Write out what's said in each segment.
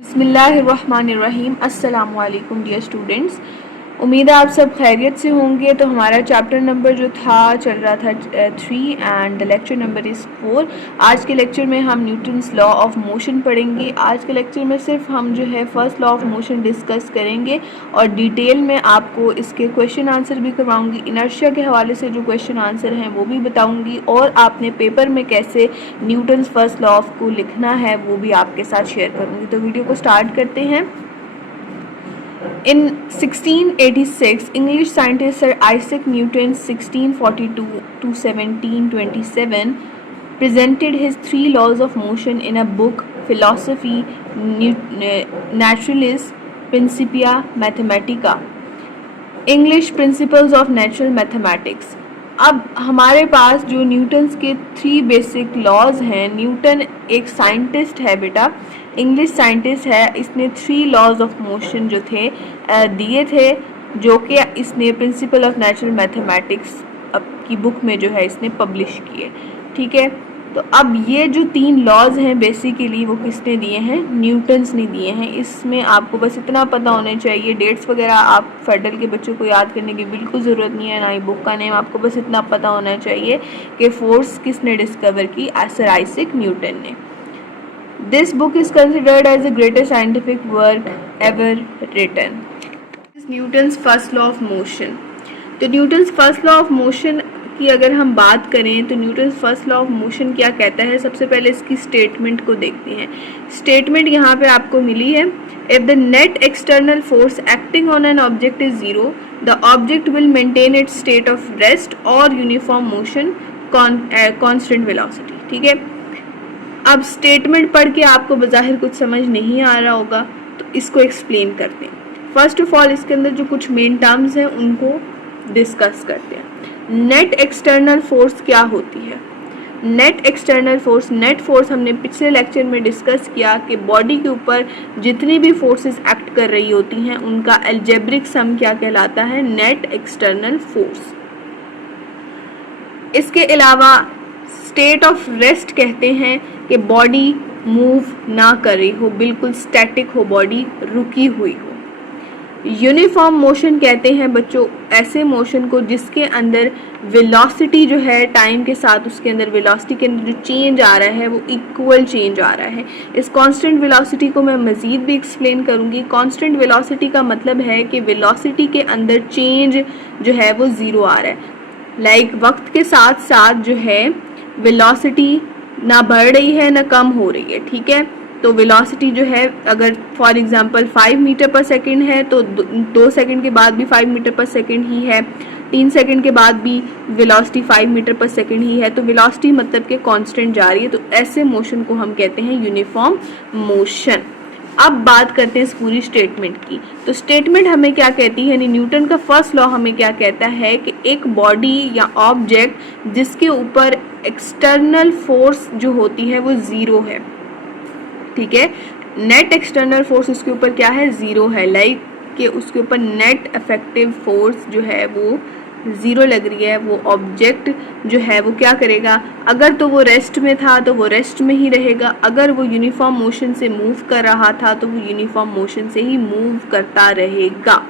बिस्मिल्लाहिर्रहमानिर्रहीम। अस्सलामु अलैकुम डियर स्टूडेंट्स, उम्मीद है आप सब खैरियत से होंगे। तो हमारा चैप्टर नंबर जो था चल रहा था 3 एंड लेक्चर नंबर इज़ 4। आज के लेक्चर में हम न्यूटन्स लॉ ऑफ मोशन पढ़ेंगे। आज के लेक्चर में सिर्फ हम जो है first law of motion discuss करेंगे और डिटेल में आपको इसके क्वेश्चन आंसर भी करवाऊंगी। इनर्शिया के हवाले से जो क्वेश्चन आंसर हैं वो भी बताऊंगी और आपने पेपर में कैसे न्यूटन्स फर्स्ट लॉ ऑफ को लिखना है वो भी आपके साथ शेयर करूंगी। तो वीडियो को स्टार्ट करते हैं। In 1686, English scientist Sir Isaac Newton (1642 to 1727) presented his three laws of motion in a book, Philosophy Naturalis Principia Mathematica, English Principles of Natural Mathematics। अब हमारे पास जो न्यूटन्स के 3 बेसिक लॉज हैं, न्यूटन एक scientist है बेटा, इंग्लिश साइंटिस्ट है। इसने 3 लॉज ऑफ मोशन जो थे दिए थे, जो कि इसने प्रिंसिपल ऑफ नेचुरल मैथमेटिक्स की बुक में जो है इसने पब्लिश किए। ठीक है, तो अब ये जो 3 लॉज हैं बेसिकली वो किसने दिए हैं? न्यूटन्स ने दिए हैं। इसमें आपको बस इतना पता होना चाहिए, डेट्स वगैरह आप फेडरल के बच्चों को याद करने की बिल्कुल ज़रूरत नहीं है, ना ही बुक का नेम। आपको बस इतना पता होना चाहिए कि फोर्स किसने डिस्कवर की? सर आइजैक न्यूटन ने। This book is considered as the greatest scientific work ever written. Newton's first law of motion. तो Newton's first law of motion की अगर हम बात करें तो Newton's first law of motion क्या कहता है? सबसे पहले इसकी स्टेटमेंट को देखते हैं। स्टेटमेंट यहाँ पे आपको मिली है, if the net external force acting on an object is zero, the object will maintain its state of rest और यूनिफॉर्म मोशन कांस्टेंट वेलोसिटी। ठीक है, अब स्टेटमेंट पढ़ के आपको बज़ाहिर कुछ समझ नहीं आ रहा होगा, तो इसको एक्सप्लेन करते हैं। फर्स्ट ऑफ ऑल इसके अंदर जो कुछ मेन टर्म्स हैं उनको डिस्कस करते हैं। नेट एक्सटर्नल फोर्स क्या होती है? Net external force, net force हमने पिछले लेक्चर में डिस्कस किया कि बॉडी के ऊपर जितनी भी फोर्सेस एक्ट कर रही होती हैं उनका अलजेब्रिक सम क्या कहलाता है? Net external force. इसके अलावा स्टेट ऑफ रेस्ट कहते हैं कि बॉडी मूव ना कर रही हो, बिल्कुल स्टैटिक हो, बॉडी रुकी हुई हो। यूनिफॉर्म मोशन कहते हैं बच्चों ऐसे मोशन को जिसके अंदर वेलोसिटी जो है टाइम के साथ उसके अंदर वेलोसिटी के अंदर जो चेंज आ रहा है वो इक्वल चेंज आ रहा है। इस कांस्टेंट वेलोसिटी को मैं मज़ीद भी एक्सप्लेन करूँगी। कांस्टेंट वेलोसिटी का मतलब है कि वेलोसिटी के अंदर चेंज जो है वो ज़ीरो आ रहा है। लाइक वक्त के साथ साथ जो है वेलोसिटी ना बढ़ रही है ना कम हो रही है। ठीक है, तो वेलोसिटी जो है अगर फॉर एग्जांपल 5 मीटर पर सेकंड है तो 2 सेकंड के बाद भी 5 मीटर पर सेकंड ही है, 3 सेकंड के बाद भी वेलोसिटी 5 मीटर पर सेकंड ही है। तो वेलोसिटी मतलब कि कांस्टेंट जा रही है, तो ऐसे मोशन को हम कहते हैं यूनिफॉर्म मोशन। अब बात करते हैं इस पूरी स्टेटमेंट की। तो स्टेटमेंट हमें क्या कहती है, यानी न्यूटन का फर्स्ट लॉ हमें क्या कहता है कि एक बॉडी या ऑब्जेक्ट जिसके ऊपर एक्सटर्नल फोर्स जो होती है वो ज़ीरो है। ठीक है, नेट एक्सटर्नल फोर्स उसके ऊपर क्या है? ज़ीरो है। लाइक कि उसके ऊपर नेट इफेक्टिव फोर्स जो है वो ज़ीरो लग रही है। वो ऑब्जेक्ट जो है वो क्या करेगा? अगर तो वो रेस्ट में था तो वो रेस्ट में ही रहेगा, अगर वो यूनिफॉर्म मोशन से मूव कर रहा था तो वो यूनिफॉर्म मोशन से ही मूव करता रहेगा।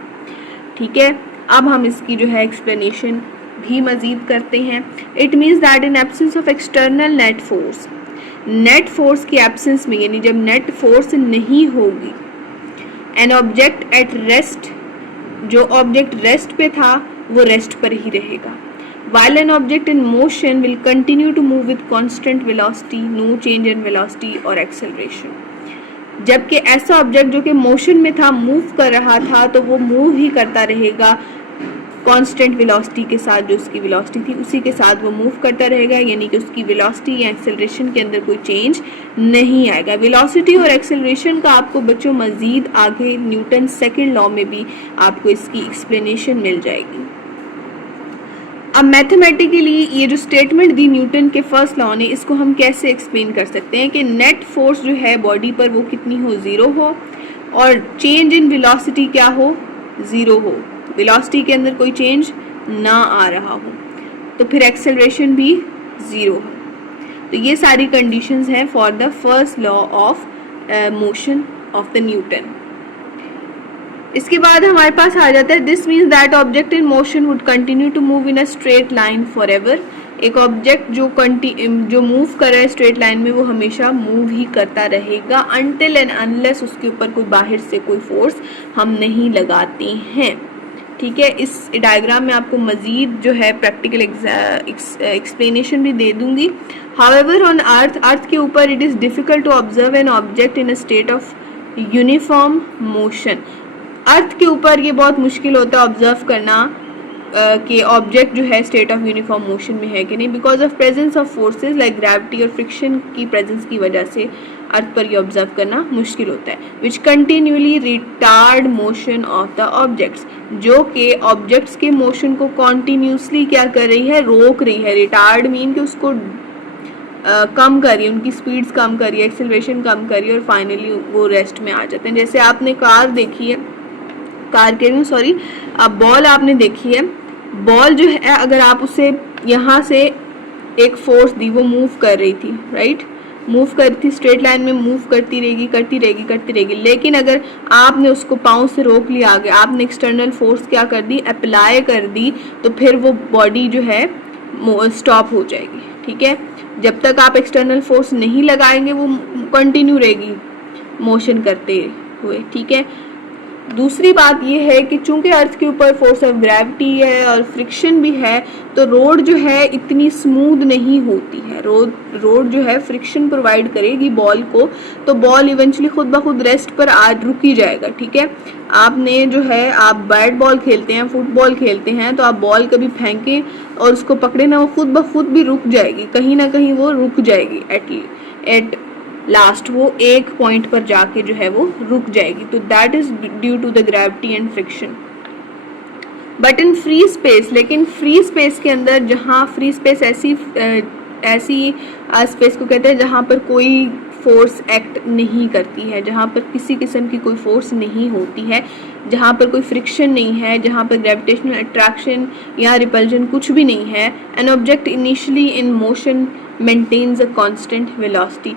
ठीक है, अब हम इसकी जो है एक्सप्लेनेशन भी मज़ीद करते हैं। It means that in absence of external net force, net force की एब्सेंस में यानी जब नेट फोर्स नहीं होगी, एन ऑब्जेक्ट एट रेस्ट, जो ऑब्जेक्ट रेस्ट पे था वो रेस्ट पर ही रहेगा। While an object in motion will continue to move with constant velocity, no change in velocity और एक्सेलरेशन। जबकि ऐसा ऑब्जेक्ट जो कि मोशन में था, मूव कर रहा था, तो वो मूव ही करता रहेगा कांस्टेंट वेलोसिटी के साथ, जो उसकी वेलोसिटी थी उसी के साथ वो मूव करता रहेगा, यानी कि उसकी वेलोसिटी या एक्सेलरेशन के अंदर कोई चेंज नहीं आएगा। वेलोसिटी और एक्सेलरेशन का आपको बच्चों मज़ीद आगे न्यूटन सेकंड लॉ में भी आपको इसकी एक्सप्लेनेशन मिल जाएगी। अब मैथमेटिकली ये जो स्टेटमेंट दी न्यूटन के फर्स्ट लॉ ने, इसको हम कैसे एक्सप्लेन कर सकते हैं कि नेट फोर्स जो है बॉडी पर वो कितनी हो? ज़ीरो हो, और चेंज इन वेलोसिटी क्या हो? ज़ीरो हो, वेलोसिटी के अंदर कोई चेंज ना आ रहा हो, तो फिर एक्सेलरेशन भी ज़ीरो हो। तो ये सारी कंडीशंस हैं for the first law of motion of the Newton. इसके बाद हमारे पास आ जाता है this means that object in motion would continue to move in a straight line forever. एक ऑब्जेक्ट जो मूव कर रहा है स्ट्रेट लाइन में वो हमेशा मूव ही करता रहेगा अनटिल एंड अनलेस उसके ऊपर कोई बाहर से कोई फोर्स हम नहीं लगाते हैं। ठीक है, इस डायग्राम में आपको मजीद जो है प्रैक्टिकल एक्सप्लेनेशन भी दे दूंगी। हाउएवर ऑन अर्थ के ऊपर it is difficult to observe an object in a state of uniform motion. Earth के ऊपर ये बहुत मुश्किल होता है ऑब्जर्व करना कि ऑब्जेक्ट जो है स्टेट ऑफ यूनिफॉर्म मोशन में है कि नहीं, because of presence of forces like gravity और फ्रिक्शन की प्रेजेंस की वजह से अर्थ पर ये ऑब्जर्व करना मुश्किल होता है। Which continuously retard motion of the objects, जो कि ऑब्जेक्ट्स के मोशन को कॉन्टीन्यूसली क्या कर रही है, रोक रही है। रिटार्ड मीन कि उसको कम कर रही है, उनकी स्पीड्स कम कर रही है, एक्सेलरेशन कम कर रही है और फाइनली वो रेस्ट में आ जाते हैं। जैसे आपने कार देखी है, कार कह रही हूँ सॉरी, अब बॉल आपने देखी है, बॉल जो है अगर आप उसे यहाँ से एक फोर्स दी, वो मूव कर रही थी, राइट, मूव कर रही थी स्ट्रेट लाइन में, मूव करती रहेगी करती रहेगी करती रहेगी, लेकिन अगर आपने उसको पाँव से रोक लिया आगे, आपने एक्सटर्नल फोर्स क्या कर दी, अप्लाई कर दी, तो फिर वो बॉडी जो है स्टॉप हो जाएगी। ठीक है, जब तक आप एक्सटर्नल फोर्स नहीं लगाएंगे वो कंटिन्यू रहेगी मोशन करते हुए। ठीक है, दूसरी बात ये है कि चूंकि अर्थ के ऊपर फोर्स ऑफ ग्रेविटी है और फ्रिक्शन भी है, तो रोड जो है इतनी स्मूथ नहीं होती है। रोड जो है फ्रिक्शन प्रोवाइड करेगी बॉल को, तो बॉल इवेंचुअली खुद ब खुद रेस्ट पर आज रुक ही जाएगा। ठीक है, आपने जो है, आप बैट बॉल खेलते हैं, फुटबॉल खेलते हैं, तो आप बॉल कभी फेंकें और उसको पकड़े ना, वो खुद ब खुद भी रुक जाएगी, कहीं ना कहीं वो रुक जाएगी, एट लास्ट वो एक पॉइंट पर जाके जो है वो रुक जाएगी। तो that is due to the gravity and friction. But in free space, लेकिन फ्री स्पेस के अंदर, जहाँ फ्री स्पेस ऐसी स्पेस को कहते हैं जहाँ पर कोई फोर्स एक्ट नहीं करती है, जहाँ पर किसी किस्म की कोई फोर्स नहीं होती है, जहाँ पर कोई फ्रिक्शन नहीं है, जहाँ पर ग्रेविटेशनल अट्रैक्शन या रिपल्जन कुछ भी नहीं है, an object initially in motion maintains a constant velocity.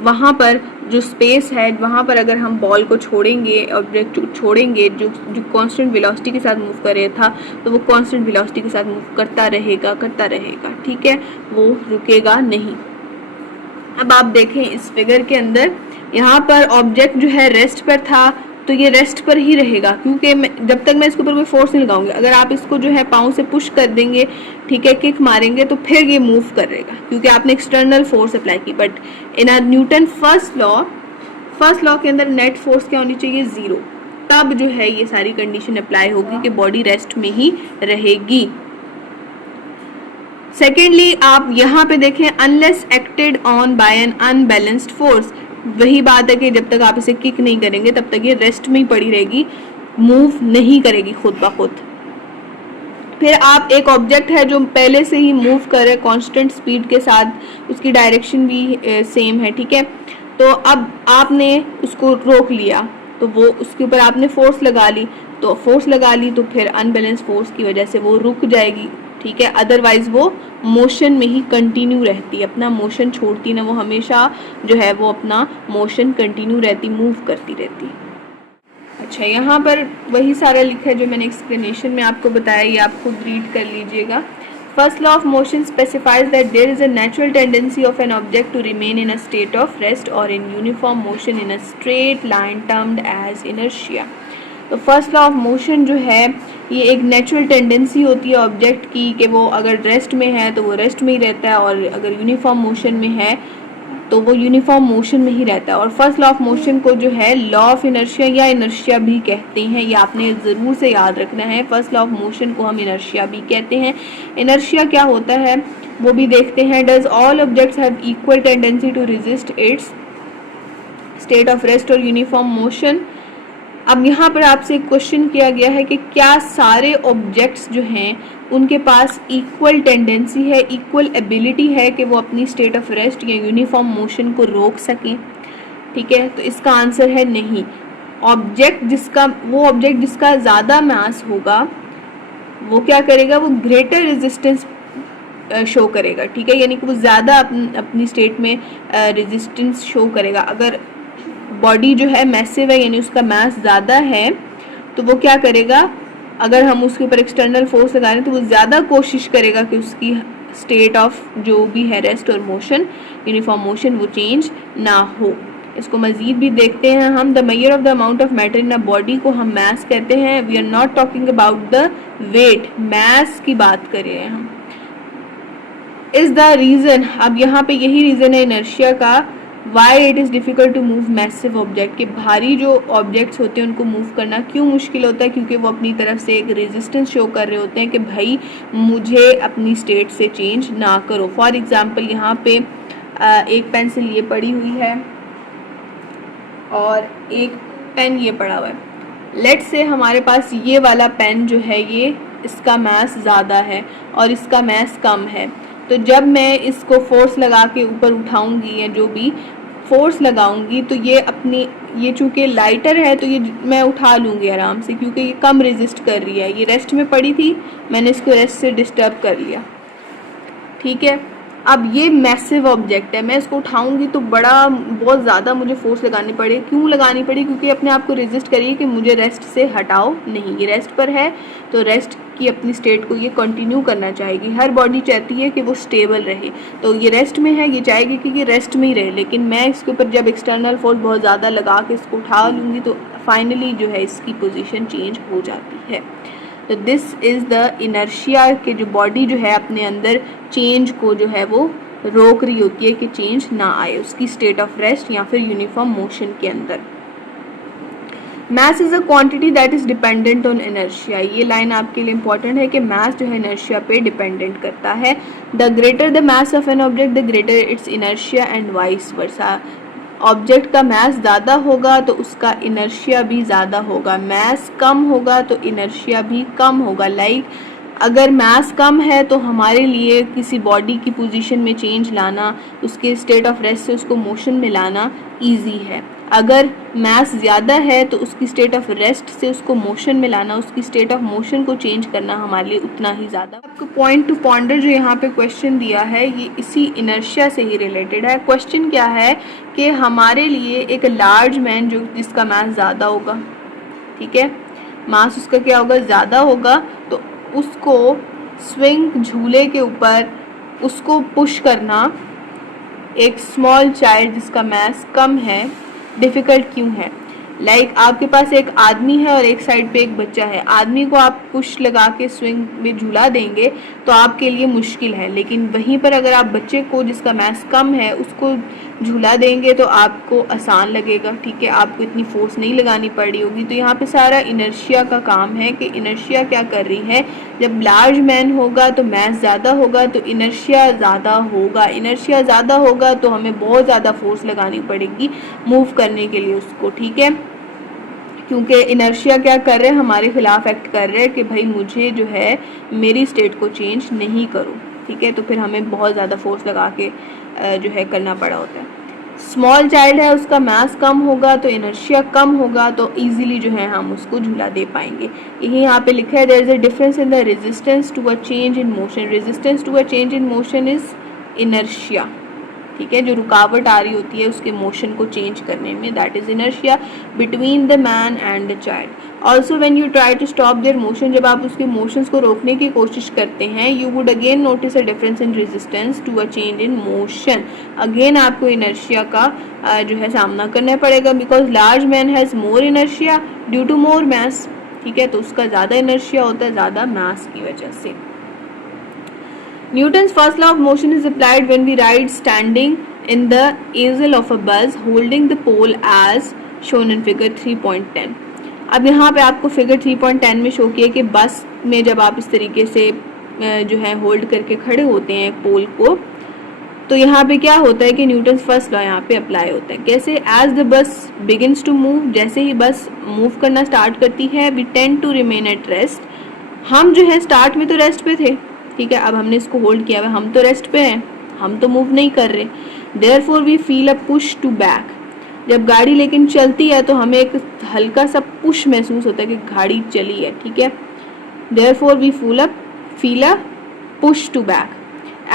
वहाँ पर जो स्पेस है, वहाँ पर अगर हम बॉल को छोड़ेंगे, ऑब्जेक्ट छोड़ेंगे जो कांस्टेंट वेलोसिटी के साथ मूव कर रहा था, तो वो कांस्टेंट वेलोसिटी के साथ मूव करता रहेगा। ठीक है, वो रुकेगा नहीं। अब आप देखें इस फिगर के अंदर, यहाँ पर ऑब्जेक्ट जो है रेस्ट पर था, तो ये रेस्ट पर ही रहेगा, क्योंकि जब तक मैं इसके ऊपर कोई फोर्स नहीं लगाऊंगी। अगर आप इसको जो है पाँव से पुश कर देंगे, ठीक है, किक मारेंगे, तो फिर ये मूव करेगा क्योंकि आपने एक्सटर्नल फोर्स अप्लाई की। But in are Newton first law के अंदर नेट फोर्स क्या होनी चाहिए, 0। तब जो है ये सारी कंडीशन अप्लाई होगी कि बॉडी रेस्ट में ही रहेगी। सेकेंडली, आप यहाँ पे देखें, unless acted on by an unbalanced force, वही बात है कि जब तक आप इसे किक नहीं करेंगे तब तक ये रेस्ट में ही पड़ी रहेगी, मूव नहीं करेगी खुद ब खुद। फिर आप एक ऑब्जेक्ट है जो पहले से ही मूव कर रहे कांस्टेंट स्पीड के साथ, उसकी डायरेक्शन भी सेम है। ठीक है, तो अब आपने उसको रोक लिया, तो वो उसके ऊपर आपने फोर्स लगा ली, तो फिर अनबैलेंस फोर्स की वजह से वो रुक जाएगी। ठीक है, अदरवाइज वो मोशन में ही कंटिन्यू रहती, अपना मोशन छोड़ती ना, वो हमेशा जो है वो अपना मोशन कंटिन्यू रहती, मूव करती रहती। अच्छा, यहाँ पर वही सारा लिखा है जो मैंने एक्सप्लेनेशन में आपको बताया, ये आप खुद रीड कर लीजिएगा। First law of motion specifies that there is a natural tendency of an object to remain in a state of rest और in uniform motion in a straight line termed as inertia. तो first law of motion जो है, ये एक natural tendency होती है object की कि वो अगर रेस्ट में है तो वो रेस्ट में ही रहता है, और अगर यूनिफॉर्म मोशन में है तो वो यूनिफॉर्म मोशन में ही रहता है। और फर्स्ट लॉ ऑफ मोशन को जो है लॉ ऑफ इनर्शिया या इनर्शिया भी कहते हैं, ये आपने ज़रूर से याद रखना है। फर्स्ट लॉ ऑफ मोशन को हम इनर्शिया भी कहते हैं। इनर्शिया क्या होता है वो भी देखते हैं। Does all objects have equal tendency to resist its state of rest और यूनिफॉर्म मोशन। अब यहाँ पर आपसे क्वेश्चन किया गया है कि क्या सारे ऑब्जेक्ट्स जो हैं उनके पास इक्वल टेंडेंसी है, इक्वल एबिलिटी है कि वो अपनी स्टेट ऑफ रेस्ट या यूनिफॉर्म मोशन को रोक सकें। ठीक है, तो इसका आंसर है नहीं। ऑब्जेक्ट जिसका ज़्यादा मास होगा वो क्या करेगा, वो ग्रेटर रेजिस्टेंस शो करेगा। ठीक है, यानी कि वो ज़्यादा अपनी स्टेट में रेजिस्टेंस शो करेगा। अगर बॉडी जो है मैसिव है यानी उसका मास ज़्यादा है, तो वो क्या करेगा, अगर हम उसके ऊपर एक्सटर्नल फोर्स लगा रहे हैं तो वो ज़्यादा कोशिश करेगा कि उसकी स्टेट ऑफ जो भी है रेस्ट और मोशन, यूनिफॉर्म मोशन, वो चेंज ना हो। इसको मज़ीद भी देखते हैं हम। The measure of the amount of matter in a body को हम मास कहते हैं। We are not talking about the weight, mass की बात कर रहे हैं हम। इज द रीज़न, अब यहाँ पे यही रीज़न है इनर्शिया का, why it is difficult to move massive object, कि भारी जो ऑब्जेक्ट्स होते हैं उनको मूव करना क्यों मुश्किल होता है, क्योंकि वो अपनी तरफ से एक रेजिस्टेंस शो कर रहे होते हैं कि भाई मुझे अपनी स्टेट से चेंज ना करो। फॉर एग्ज़ाम्पल यहाँ पे एक पेंसिल ये पड़ी हुई है और एक पेन ये पड़ा हुआ है। लेट्स से हमारे पास ये वाला पेन जो है ये इसका मास ज़्यादा है और इसका मास कम है, तो जब मैं इसको फोर्स लगा के ऊपर उठाऊंगी या जो भी फोर्स लगाऊंगी तो ये अपनी, ये चूँकि लाइटर है तो ये मैं उठा लूँगी आराम से, क्योंकि ये कम रेजिस्ट कर रही है। ये रेस्ट में पड़ी थी, मैंने इसको रेस्ट से डिस्टर्ब कर लिया, ठीक है। अब ये मैसिव ऑब्जेक्ट है, मैं इसको उठाऊंगी तो बहुत ज़्यादा मुझे फोर्स लगानी पड़े। क्यों लगानी पड़ी, क्योंकि अपने आप को रेजिस्ट करिए कि मुझे रेस्ट से हटाओ नहीं। ये रेस्ट पर है तो रेस्ट की अपनी स्टेट को ये कंटिन्यू करना चाहेगी। हर बॉडी चाहती है कि वो स्टेबल रहे, तो ये रेस्ट में है, ये चाहेगी कि ये रेस्ट में ही रहे। लेकिन मैं इसके ऊपर जब एक्सटर्नल फोर्स बहुत ज़्यादा लगा के इसको उठा लूँगी तो फाइनली जो है इसकी पोजीशन चेंज हो जाती है। तो दिस इज़ द इनर्शिया, के जो बॉडी जो है अपने अंदर चेंज को जो है वो रोक रही होती है कि चेंज ना आए उसकी स्टेट ऑफ रेस्ट या फिर यूनिफॉर्म मोशन के अंदर। Mass is a quantity that is dependent on inertia. ये लाइन आपके लिए इंपॉर्टेंट है कि मास जो है इनर्शिया पे डिपेंडेंट करता है। The greater the mass of an object the greater it's inertia and vice versa. Object का मास ज़्यादा होगा तो उसका इनर्शिया भी ज़्यादा होगा, मास कम होगा तो इनर्शिया भी कम होगा। लाइक अगर मास कम है तो हमारे लिए किसी बॉडी की पोजीशन में चेंज लाना, उसके स्टेट ऑफ रेस्ट से उसको मोशन में लाना इजी है। अगर मास ज़्यादा है तो उसकी स्टेट ऑफ रेस्ट से उसको मोशन में लाना, उसकी स्टेट ऑफ मोशन को चेंज करना हमारे लिए उतना ही ज़्यादा। आपको पॉइंट टू पॉन्डर जो यहाँ पे क्वेश्चन दिया है ये इसी इनर्शिया से ही रिलेटेड है। क्वेश्चन क्या है कि हमारे लिए एक लार्ज मैन जो जिसका मास ज़्यादा होगा, ठीक है, मास उसका क्या होगा, ज़्यादा होगा, तो उसको स्विंग झूले के ऊपर उसको पुश करना एक स्मॉल चाइल्ड जिसका मास कम है डिफ़िकल्ट क्यों है। लाइक आपके पास एक आदमी है और एक साइड पे एक बच्चा है। आदमी को आप पुश लगा के स्विंग में झूला देंगे तो आपके लिए मुश्किल है, लेकिन वहीं पर अगर आप बच्चे को जिसका मास कम है उसको झूला देंगे तो आपको आसान लगेगा, ठीक है, आपको इतनी फोर्स नहीं लगानी पड़ रही होगी। तो यहाँ पे सारा इनर्शिया का काम है कि इनर्शिया क्या कर रही है, जब लार्ज मैन होगा तो मास ज़्यादा होगा तो इनर्शिया ज़्यादा होगा। इनर्शिया ज़्यादा होगा तो हमें बहुत ज़्यादा फोर्स लगानी पड़ेगी मूव करने के लिए उसको, ठीक है, क्योंकि इनर्शिया क्या कर रहे हैं, हमारे खिलाफ एक्ट कर रहे हैं कि भाई मुझे जो है मेरी स्टेट को चेंज नहीं करो, ठीक है। तो फिर हमें बहुत ज़्यादा फोर्स लगा के जो है करना पड़ा होता है। स्मॉल चाइल्ड है उसका मास कम होगा तो इनर्शिया कम होगा, तो इजीली जो है हम उसको झूला दे पाएंगे। यही यहाँ पे लिखा है, there is a difference in the resistance to a change in motion. Resistance to a change in motion is inertia, ठीक है, जो रुकावट आ रही होती है उसके मोशन को चेंज करने में, that is inertia between the man and the child. Also when you try to stop their motion, जब आप उसके मोशंस को रोकने की कोशिश करते हैं, you would again notice a difference in resistance to a change in motion. Again आपको इनर्शिया का जो है सामना करना पड़ेगा, because large man has more inertia due to more mass, ठीक है, तो उसका ज़्यादा इनर्शिया होता है ज़्यादा मास की वजह से। Newton's first law of motion is applied when we ride standing in the axle of a bus holding the pole as shown in figure 3.10. अब यहाँ पे आपको फिगर 3.10 में शो किया कि बस में जब आप इस तरीके से जो है होल्ड करके खड़े होते हैं एक पोल को, तो यहाँ पे क्या होता है कि न्यूटन्स फर्स्ट लॉ यहाँ पे अप्लाई होता है। कैसे, as the bus begins to move, जैसे ही बस मूव करना स्टार्ट करती है, we tend to remain at rest. हम जो है स्टार्ट में तो रेस्ट पे थे, ठीक है, अब हमने इसको होल्ड किया हुआ, हम तो रेस्ट पे हैं, हम तो मूव नहीं कर रहे। Therefore we feel a push to back. जब गाड़ी लेकिन चलती है तो हमें एक हल्का सा पुश महसूस होता है कि गाड़ी चली है, ठीक है। Therefore we feel a push to back.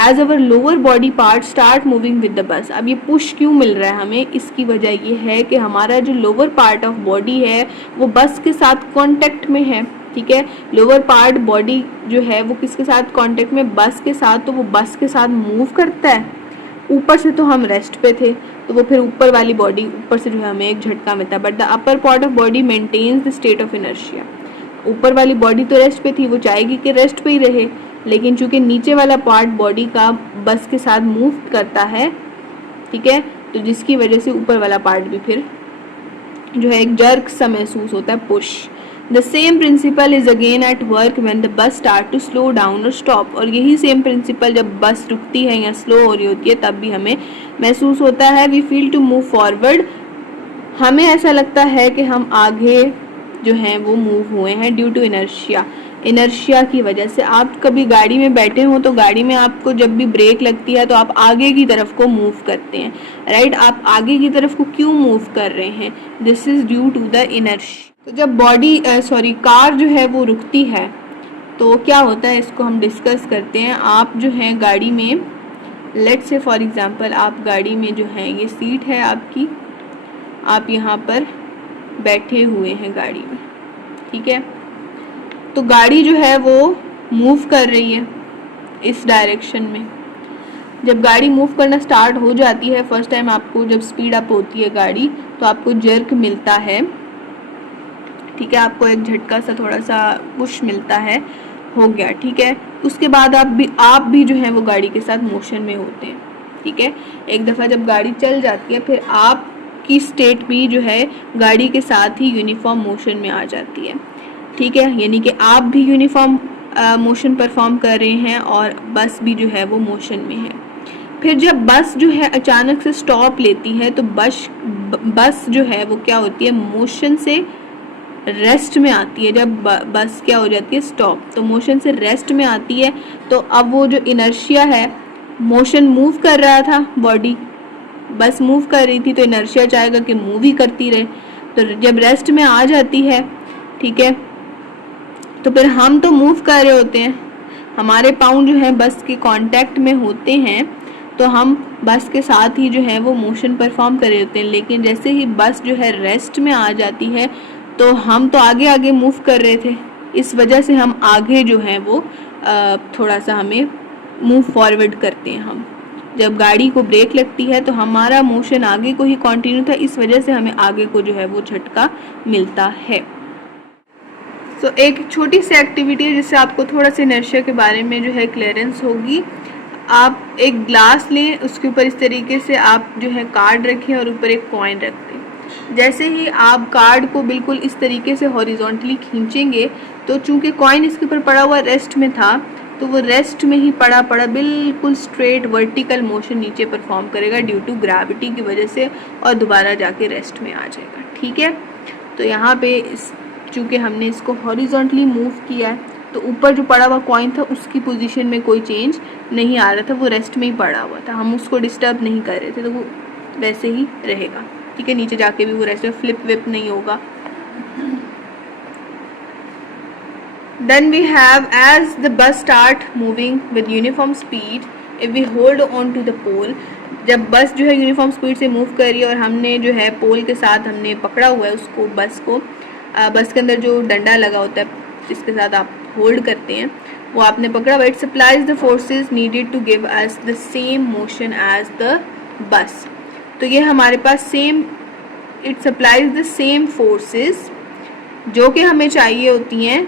As our lower body part start moving with the bus. अब ये पुश क्यों मिल रहा है हमें, इसकी वजह ये है कि हमारा जो लोअर पार्ट ऑफ बॉडी है वो बस के साथ कांटेक्ट में है, ठीक है। लोअर पार्ट बॉडी जो है वो किसके साथ कांटेक्ट में, बस के साथ, तो वो बस के साथ मूव करता है। ऊपर से तो हम रेस्ट पे थे, तो वो फिर ऊपर वाली बॉडी ऊपर से जो है हमें एक झटका मिलता है, but the upper part of body maintains the state of inertia. ऊपर वाली बॉडी तो रेस्ट पे थी, वो चाहेगी कि रेस्ट पे ही रहे, लेकिन चूंकि नीचे वाला पार्ट बॉडी का बस के साथ मूव करता है, ठीक है, तो जिसकी वजह से ऊपर वाला पार्ट भी फिर जो है एक जर्क सा महसूस होता है, push. The same principle is again at work when the bus start to slow down और स्टॉप। और यही सेम प्रिंसिपल जब बस रुकती है या स्लो हो रही होती है तब भी हमें महसूस होता है। We feel to move forward, हमें ऐसा लगता है कि हम आगे जो हैं वो मूव हुए हैं ड्यू टू इनर्शिया। इनर्शिया की वजह से आप कभी गाड़ी में बैठे हो तो गाड़ी में आपको जब भी ब्रेक लगती है तो आप आगे की तरफ को मूव करते हैं, राइट। आप आगे की तरफ को क्यों मूव कर रहे हैं, this is due to the inertia. तो जब कार जो है वो रुकती है तो क्या होता है, इसको हम डिस्कस करते हैं। आप जो है गाड़ी में, लेट्स से फॉर एग्जांपल आप गाड़ी में जो है, ये सीट है आपकी, आप यहाँ पर बैठे हुए हैं गाड़ी में, ठीक है। तो गाड़ी जो है वो मूव कर रही है इस डायरेक्शन में। जब गाड़ी मूव करना स्टार्ट हो जाती है, फर्स्ट टाइम आपको जब स्पीड अप होती है गाड़ी तो आपको जर्क मिलता है, ठीक है, आपको एक झटका सा थोड़ा सा पुश मिलता है, हो गया, ठीक है। उसके बाद आप भी जो है वो गाड़ी के साथ मोशन में होते हैं, ठीक है। एक दफ़ा जब गाड़ी चल जाती है फिर आपकी स्टेट भी जो है गाड़ी के साथ ही यूनिफॉर्म मोशन में आ जाती है, ठीक है। यानी कि आप भी यूनिफॉर्म मोशन परफॉर्म कर रहे हैं और बस भी जो है वो मोशन में है। फिर जब बस जो है अचानक से स्टॉप लेती है तो बस जो है वो क्या होती है, मोशन से रेस्ट में आती है। जब बस क्या हो जाती है, स्टॉप, तो मोशन से रेस्ट में आती है। तो अब वो जो इनर्शिया है, मोशन मूव कर रहा था, बॉडी बस मूव कर रही थी, तो इनर्शिया चाहेगा कि मूव ही करती रहे। तो जब रेस्ट में आ जाती है, ठीक है, तो फिर हम तो मूव कर रहे होते हैं, हमारे पाँव जो है बस के कांटेक्ट में होते हैं, तो हम बस के साथ ही जो है वो मोशन परफॉर्म कर रहे होते हैं। लेकिन जैसे ही बस जो है रेस्ट में आ जाती है तो हम तो आगे आगे मूव कर रहे थे, इस वजह से हम आगे जो है वो थोड़ा सा हमें मूव फॉरवर्ड करते हैं। हम जब गाड़ी को ब्रेक लगती है तो हमारा मोशन आगे को ही कंटिन्यू था, इस वजह से हमें आगे को जो है वो झटका मिलता है। तो एक छोटी सी एक्टिविटी है जिससे आपको थोड़ा सा इनर्शिया के बारे में जो है क्लियरेंस होगी। आप एक ग्लास लें, उसके ऊपर इस तरीके से आप जो है कार्ड रखें और ऊपर एक कॉइन रख दें। जैसे ही आप कार्ड को बिल्कुल इस तरीके से हॉरिजॉन्टली खींचेंगे तो चूंकि कॉइन इसके ऊपर पड़ा हुआ रेस्ट में था, तो वो रेस्ट में ही पड़ा बिल्कुल स्ट्रेट वर्टिकल मोशन नीचे परफॉर्म करेगा ड्यू टू ग्रेविटी की वजह से, और दोबारा जाके रेस्ट में आ जाएगा, ठीक है। तो यहाँ पे चूँकि हमने इसको हॉरिजॉन्टली मूव किया है तो ऊपर जो पड़ा हुआ कॉइन था उसकी पोजीशन में कोई चेंज नहीं आ रहा था, वो रेस्ट में ही पड़ा हुआ था, हम उसको डिस्टर्ब नहीं कर रहे थे, तो वो वैसे ही रहेगा, ठीक है। नीचे जाके भी वो रेस्ट में फ्लिप विप नहीं होगा। Then we have, as the bus start moving with uniform speed, if we hold on to the pole, जब बस जो है यूनिफॉर्म स्पीड से मूव कर रही है और हमने जो है पोल के साथ हमने पकड़ा हुआ है उसको, बस के अंदर जो डंडा लगा होता है जिसके साथ आप होल्ड करते हैं वो आपने पकड़ा हुआ, it supplies the forces needed to give us the same motion as the bus. तो ये हमारे पास same, it supplies the same forces जो कि हमें चाहिए होती हैं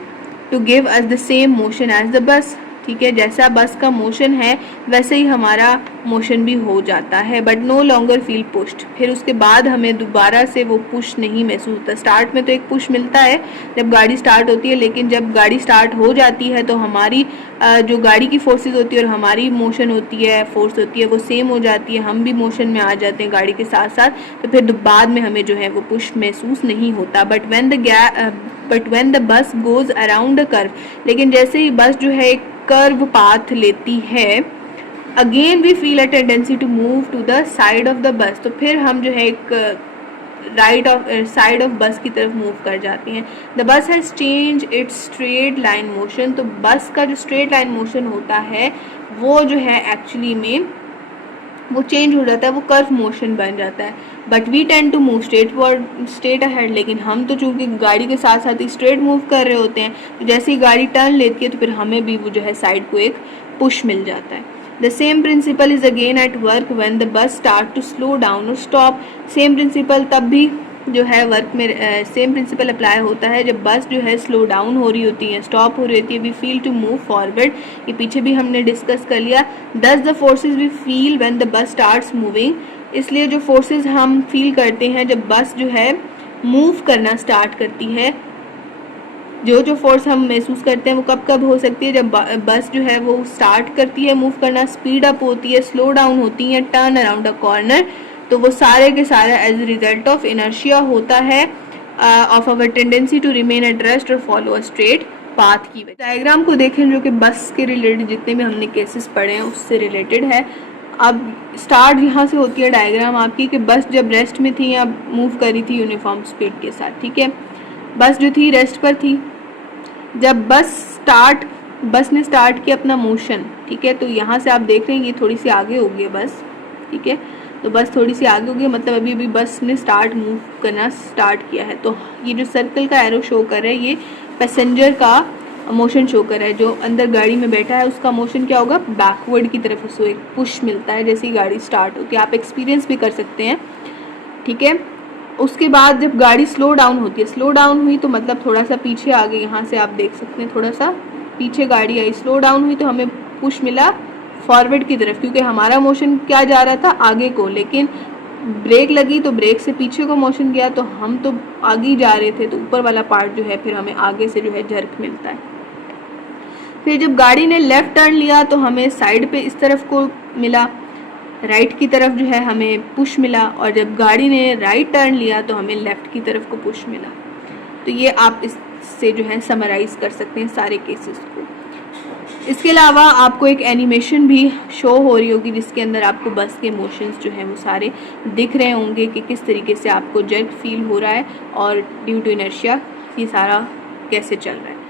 to give us the same motion as the bus, ठीक है। जैसा बस का मोशन है वैसे ही हमारा मोशन भी हो जाता है, but no longer feel pushed. फिर उसके बाद हमें दोबारा से वो पुश नहीं महसूस होता। स्टार्ट में तो एक पुश मिलता है जब गाड़ी स्टार्ट होती है, लेकिन जब गाड़ी स्टार्ट हो जाती है तो हमारी जो गाड़ी की फोर्सेस होती है और हमारी मोशन होती है, फोर्स होती है, वो सेम हो जाती है, हम भी मोशन में आ जाते हैं गाड़ी के साथ साथ, तो फिर बाद में हमें जो है वो पुश महसूस नहीं होता। बट व्हेन द बस गोज अराउंड द कर्व, लेकिन जैसे ही बस जो है एक कर्व पाथ लेती है, again we feel a tendency to move to the side of the bus, तो फिर हम जो है एक राइट ऑफ साइड ऑफ बस की तरफ मूव कर जाती हैं। The bus has change it's straight line motion. तो बस का जो स्ट्रेट लाइन मोशन होता है वो जो है एक्चुअली में वो चेंज हो जाता है, वो कर्व मोशन बन जाता है। But we tend to move straight ahead, लेकिन हम तो चूंकि गाड़ी के साथ साथ ही स्ट्रेट मूव कर रहे होते हैं, तो जैसे ही गाड़ी टर्न लेती है तो फिर हमें भी वो जो है साइड को एक पुश मिल जाता है। The same principle is again at work when the bus start to slow down और स्टॉप। सेम प्रिंसिपल तब भी जो है वर्क में सेम प्रिंसिपल अप्लाई होता है जब बस जो है स्लो डाउन हो रही होती है, स्टॉप हो रही होती है। We feel to move forward, ये पीछे भी हमने डिस्कस कर लिया। Thus the forces we feel when the bus starts moving, इसलिए जो फोर्सेज हम फील करते हैं जब बस जो है मूव करना स्टार्ट करती है, जो फोर्स हम महसूस करते हैं वो कब कब हो सकती है, जब बस जो है वो स्टार्ट करती है मूव करना, स्पीड अप होती है, स्लो डाउन होती है, टर्न अराउंड अ कॉर्नर, तो वो सारे के सारे as a result of inertia होता है, of our tendency to remain at rest और फॉलो अ स्ट्रेट पाथ की वजह। डायग्राम को देखें जो कि बस के रिलेटेड जितने भी हमने केसेस पढ़े हैं उससे रिलेटेड है। अब स्टार्ट यहाँ से होती है डायग्राम आपकी कि बस जब रेस्ट में थी या मूव करी थी यूनिफॉर्म स्पीड के साथ, ठीक है। बस जो थी रेस्ट पर थी, जब बस ने स्टार्ट किया अपना मोशन, ठीक है, तो यहाँ से आप देख रहे हैं ये थोड़ी सी आगे हो गई है बस, ठीक है, तो बस थोड़ी सी आगे हो गई, मतलब अभी बस ने मूव करना स्टार्ट किया है। तो ये जो सर्कल का एरो शो कर रहा है ये पैसेंजर का मोशन शो कर रहा है, जो अंदर गाड़ी में बैठा है उसका मोशन क्या होगा, बैकवर्ड की तरफ उसको एक पुश मिलता है जैसे ही गाड़ी स्टार्ट होती है। आप एक्सपीरियंस भी कर सकते हैं, ठीक है। उसके बाद जब गाड़ी स्लो डाउन होती है, स्लो डाउन हुई तो मतलब थोड़ा सा पीछे आ गई, यहाँ से आप देख सकते हैं थोड़ा सा पीछे गाड़ी आई, स्लो डाउन हुई तो हमें पुश मिला फॉरवर्ड की तरफ, क्योंकि हमारा मोशन क्या जा रहा था आगे को, लेकिन ब्रेक लगी तो ब्रेक से पीछे को मोशन गया, तो हम तो आगे ही जा रहे थे, तो ऊपर वाला पार्ट जो है फिर हमें आगे से जो है झर्क मिलता है। फिर जब गाड़ी ने लेफ्ट टर्न लिया तो हमें साइड पे इस तरफ को मिला, राइट की तरफ जो है हमें पुश मिला, और जब गाड़ी ने राइट टर्न लिया तो हमें लेफ्ट की तरफ को पुश मिला। तो ये आप इससे जो है समराइज कर सकते हैं सारे केसेस को। इसके अलावा आपको एक एनिमेशन भी शो हो रही होगी जिसके अंदर आपको बस के मोशंस जो हैं वो सारे दिख रहे होंगे कि किस तरीके से आपको जर्क फील हो रहा है और ड्यू टू इनर्शिया ये सारा कैसे चल रहा है।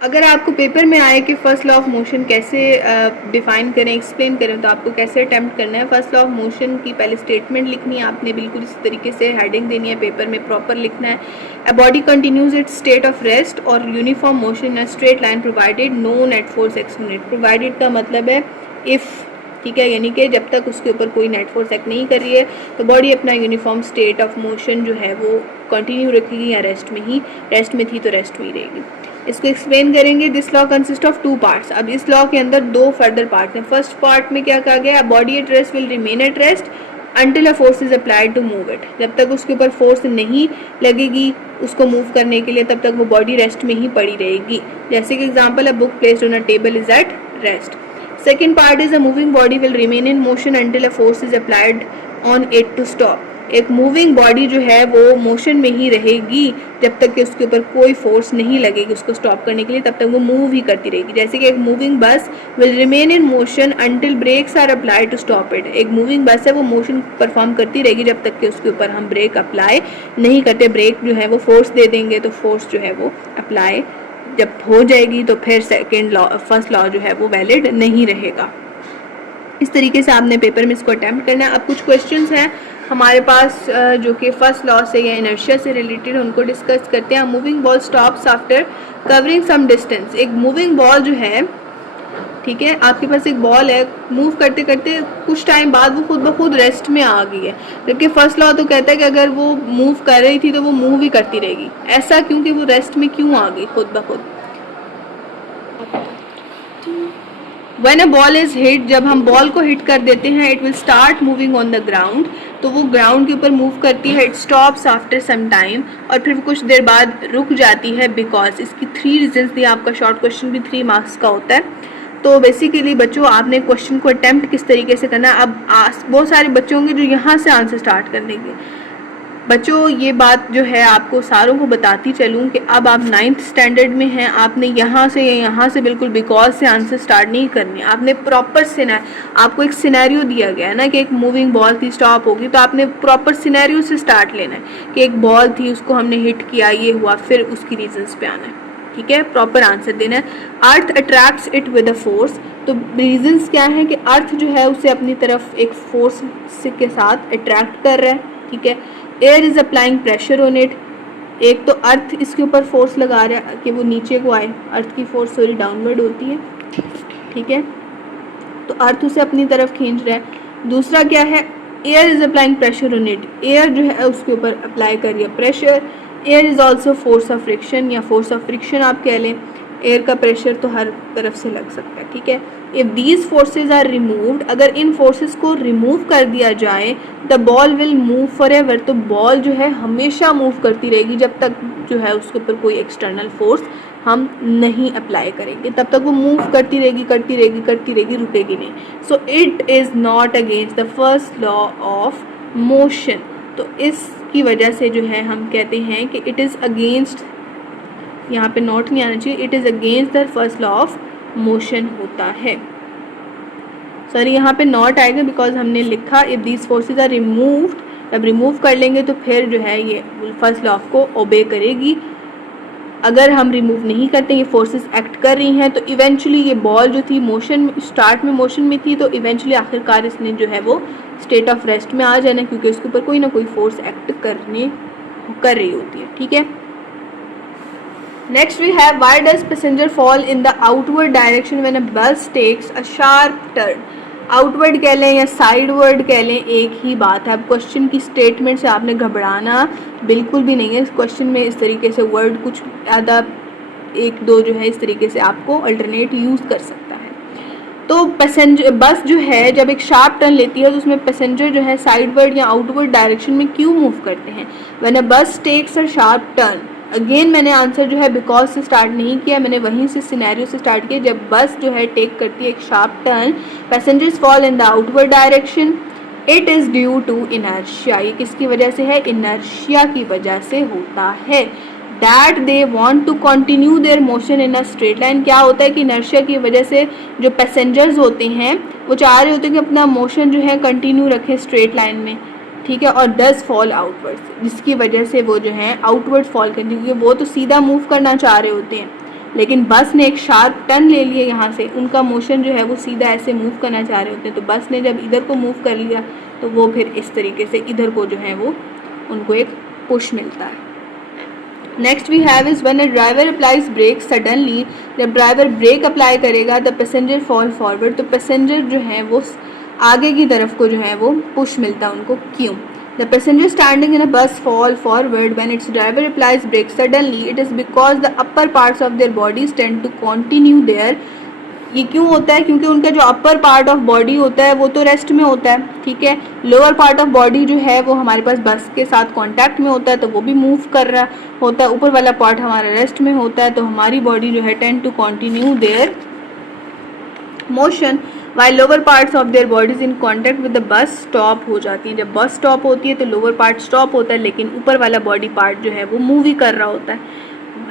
अगर आपको पेपर में आए कि फर्स्ट लॉ ऑफ मोशन कैसे डिफाइन करें, एक्सप्लेन करें, तो आपको कैसे अटेम्प्ट करना है। फर्स्ट लॉ ऑफ मोशन की पहले स्टेटमेंट लिखनी है आपने, बिल्कुल इस तरीके से हेडिंग देनी है, पेपर में प्रॉपर लिखना है। A body continues its state of rest और uniform motion in a straight line provided no net force act on it. Provided का मतलब है इफ़, ठीक है, यानी कि जब तक उसके ऊपर कोई नेट फोर्स एक्ट नहीं कर रही है तो बॉडी अपना यूनिफॉर्म स्टेट ऑफ मोशन जो है वो कंटिन्यू रखेगी, या रेस्ट में थी तो रेस्ट में ही रहेगी। इसको एक्सप्लेन करेंगे। This law consist of 2 parts. अब इस लॉ के अंदर 2 फर्दर पार्ट हैं। फर्स्ट पार्ट में क्या कहा गया, body at rest will remain at rest until a force is applied to move it. जब तक उसके ऊपर फोर्स नहीं लगेगी उसको मूव करने के लिए तब तक वो बॉडी रेस्ट में ही पड़ी रहेगी। जैसे कि example, a book placed on a table is at rest. Second part is a moving body will remain in motion until a force is applied on it to stop. एक moving body जो है वो motion में ही रहेगी जब तक कि उसके ऊपर कोई फोर्स नहीं लगेगी उसको स्टॉप करने के लिए, तब तक वो मूव ही करती रहेगी। जैसे कि एक moving bus will remain in motion until brakes are applied to stop it. एक मूविंग बस है वो मोशन परफॉर्म करती रहेगी जब तक कि उसके ऊपर हम ब्रेक अप्लाई नहीं करते। ब्रेक जो है वो फोर्स दे देंगे तो फोर्स जो है वो अप्लाई जब हो जाएगी तो फिर फर्स्ट लॉ जो है वो वैलिड नहीं रहेगा। इस तरीके से आपने पेपर में इसको अटैम्प्ट करना है। अब कुछ क्वेश्चंस हैं हमारे पास जो कि फर्स्ट लॉ से या इनर्शिया से रिलेटेड, उनको डिस्कस करते हैं। Moving ball stops after covering some distance. एक मूविंग बॉल जो है, ठीक है, आपके पास एक बॉल है, मूव करते करते कुछ टाइम बाद वो खुद ब खुद रेस्ट में आ गई है, जबकि फर्स्ट लॉ तो कहता है कि अगर वो मूव कर रही थी तो वो मूव ही करती रहेगी। ऐसा क्योंकि वो रेस्ट में क्यों आ गई खुद ब खुद। When a ball is hit, जब हम बॉल को हिट कर देते हैं, it will start moving on the ground, तो वो ग्राउंड के ऊपर मूव करती है। It stops after some time, और फिर कुछ देर बाद रुक जाती है because। इसकी 3 रीजंस दिए। आपका शॉर्ट क्वेश्चन भी 3 मार्क्स का होता है। तो बेसिकली बच्चों आपने क्वेश्चन को अटेम्प्ट किस तरीके से करना है। अब बहुत सारे बच्चे होंगे जो यहाँ से आंसर स्टार्ट कर लेंगे, बच्चों ये बात जो है आपको सारों को बताती चलूँ कि अब आप 9th स्टैंडर्ड में हैं, आपने यहाँ से बिल्कुल बिकॉज से आंसर स्टार्ट नहीं करने, आपने प्रॉपर आपको एक सिनेरियो दिया गया है ना कि एक मूविंग बॉल थी, स्टॉप होगी, तो आपने प्रॉपर सिनेरियो से स्टार्ट लेना है कि एक बॉल थी, उसको हमने हिट किया, ये हुआ, फिर उसकी रीजंस पे आना है, ठीक है, प्रॉपर आंसर देना है। अर्थ attracts it with a force, तो रीजंस क्या है कि अर्थ जो है उसे अपनी तरफ एक फोर्स के साथ अट्रैक्ट कर रहा है, ठीक है। Air is applying pressure on it, एक तो अर्थ इसके ऊपर फोर्स लगा रहा है कि वो नीचे को आए, अर्थ की फोर्स सॉरी डाउनवर्ड होती है, ठीक है, तो अर्थ उसे अपनी तरफ खींच रहा है। दूसरा क्या है, air is applying pressure on it, air जो है उसके ऊपर अप्लाई कर रही है pressure. Air is also force of friction या फोर्स ऑफ फ्रिक्शन आप कह लें, एयर का प्रेशर तो हर तरफ से लग सकता है, ठीक है। If these forces are removed, अगर इन फोर्सेस को रिमूव कर दिया जाए, the ball will move forever, तो बॉल जो है हमेशा मूव करती रहेगी जब तक जो है उसके ऊपर कोई एक्सटर्नल फोर्स हम नहीं अप्लाई करेंगे, तब तक वो मूव करती रहेगी, रुकेगी नहीं। So it is not against the first law of motion, तो इसकी वजह से जो है हम कहते हैं कि इट इज़ अगेंस्ट, यहाँ पे नॉट नहीं आना चाहिए, it is against the first law of motion होता है। सॉरी यहाँ पे नॉट आएगा बिकॉज हमने लिखा if these forces are removed, जब रिमूव कर लेंगे तो फिर जो है ये फर्स्ट लॉ को ओबे करेगी। अगर हम रिमूव नहीं करते, ये फोर्सेस एक्ट कर रही हैं, तो इवेंचुअली ये बॉल जो थी मोशन, स्टार्ट में मोशन में थी, तो इवेंचुअली आखिरकार इसने जो है वो स्टेट ऑफ रेस्ट में आ जाना, क्योंकि इसके ऊपर कोई ना कोई फोर्स एक्ट कर रही होती है, ठीक है। Next we have, why does passenger fall in the outward direction when a bus takes a sharp turn? Outward कह लें या साइडवर्ड कह लें, एक ही बात है। अब क्वेश्चन की स्टेटमेंट से आपने घबराना बिल्कुल भी नहीं है। इस क्वेश्चन में इस तरीके से वर्ड कुछ ज़्यादा एक दो जो है इस तरीके से आपको अल्टरनेट यूज़ कर सकता है। तो पैसेंजर बस जो है जब एक शार्प टर्न लेती है तो उसमें पैसेंजर जो है साइडवर्ड या आउटवर्ड डायरेक्शन में क्यों मूव करते हैं? When a bus takes a sharp turn, again मैंने आंसर जो है बिकॉज से स्टार्ट नहीं किया, मैंने वहीं से सिनेरियो से स्टार्ट किया। जब बस जो है टेक करती है एक sharp turn, passengers fall in the outward direction, it is due to inertia. ये किसकी वजह से है? इनर्शिया की वजह से होता है। That they want to continue their motion in a straight line, क्या होता है कि इनर्शिया की वजह से जो पैसेंजर्स होते हैं वो चाह रहे होते हैं कि अपना मोशन जो है कंटिन्यू रखें स्ट्रेट लाइन में, ठीक है, और डज फॉल आउटवर्ड, जिसकी वजह से वो जो है आउटवर्ड फॉल करते हैं, क्योंकि वो तो सीधा मूव करना चाह रहे होते हैं, लेकिन बस ने एक शार्प टर्न ले लिया यहाँ से, उनका मोशन जो है वो सीधा ऐसे मूव करना चाह रहे होते हैं, तो बस ने जब इधर को मूव कर लिया तो वो फिर इस तरीके से इधर को जो है वो उनको एक पुश मिलता है। Next we have is when a driver applies brake suddenly, जब ड्राइवर ब्रेक अप्लाई करेगा द पैसेंजर फॉल फॉरवर्ड, तो पैसेंजर जो है वो आगे की तरफ को जो है वो पुश मिलता है उनको। क्यों? The passenger standing in a bus fall forward when its driver applies brake suddenly, it is because the upper parts of their bodies tend to continue their. ये क्यों होता है? क्योंकि उनका जो अपर पार्ट ऑफ बॉडी होता है वो तो रेस्ट में होता है, ठीक है, लोअर पार्ट ऑफ बॉडी जो है वो हमारे पास बस के साथ कांटेक्ट में होता है तो वो भी मूव कर रहा होता है, ऊपर वाला पार्ट हमारा रेस्ट में होता है, तो हमारी बॉडी जो है tend to continue their motion while lower parts of their bodies in contact with the bus stop हो जाती हैं। जब बस स्टॉप होती है तो लोअर पार्ट स्टॉप होता है, लेकिन ऊपर वाला बॉडी पार्ट जो है वो मूव ही कर रहा होता है,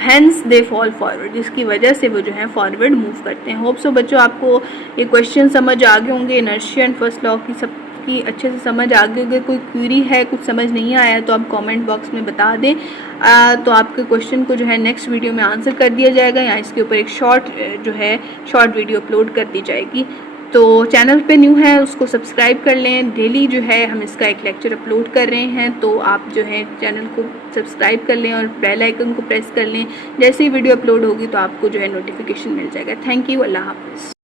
हैंस दे फॉल फॉरवर्ड, जिसकी वजह से वो जो है फॉरवर्ड मूव करते हैं। होप सो बच्चों आपको ये क्वेश्चन समझ आ गए होंगे, इनर्शिया एंड फर्स्ट लॉ की सबकी अच्छे से समझ आ गई होगी। कोई क्वेरी है, कुछ समझ नहीं आया तो आप कमेंट बॉक्स में बता दें, तो आपके क्वेश्चन को जो है नेक्स्ट वीडियो में आंसर कर दिया जाएगा या इसके ऊपर एक शॉर्ट वीडियो अपलोड कर दी जाएगी। तो चैनल पे न्यू है उसको सब्सक्राइब कर लें, डेली जो है हम इसका एक लेक्चर अपलोड कर रहे हैं, तो आप जो है चैनल को सब्सक्राइब कर लें और बेल आइकन को प्रेस कर लें, जैसे ही वीडियो अपलोड होगी तो आपको जो है नोटिफिकेशन मिल जाएगा। थैंक यू, अल्लाह हाफ़िज़।